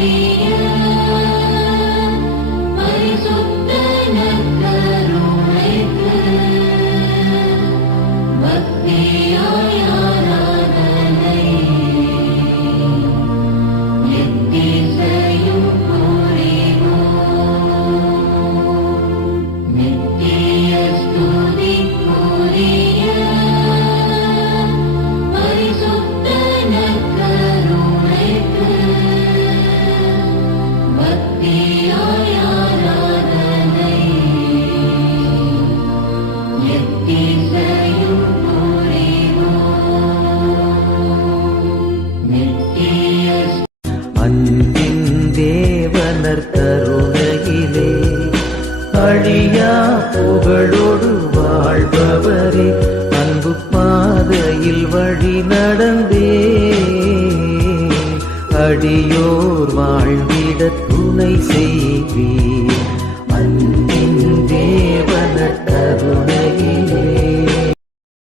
Yeah. அன்பின் தேவனர் தருணையிலே அழியா புகழோடு வாழ்பவரே அன்பு பாதையில் வழி நடந்தே. அடியோர் வாழ்ந்திட துணை செய்வீர். அன்பு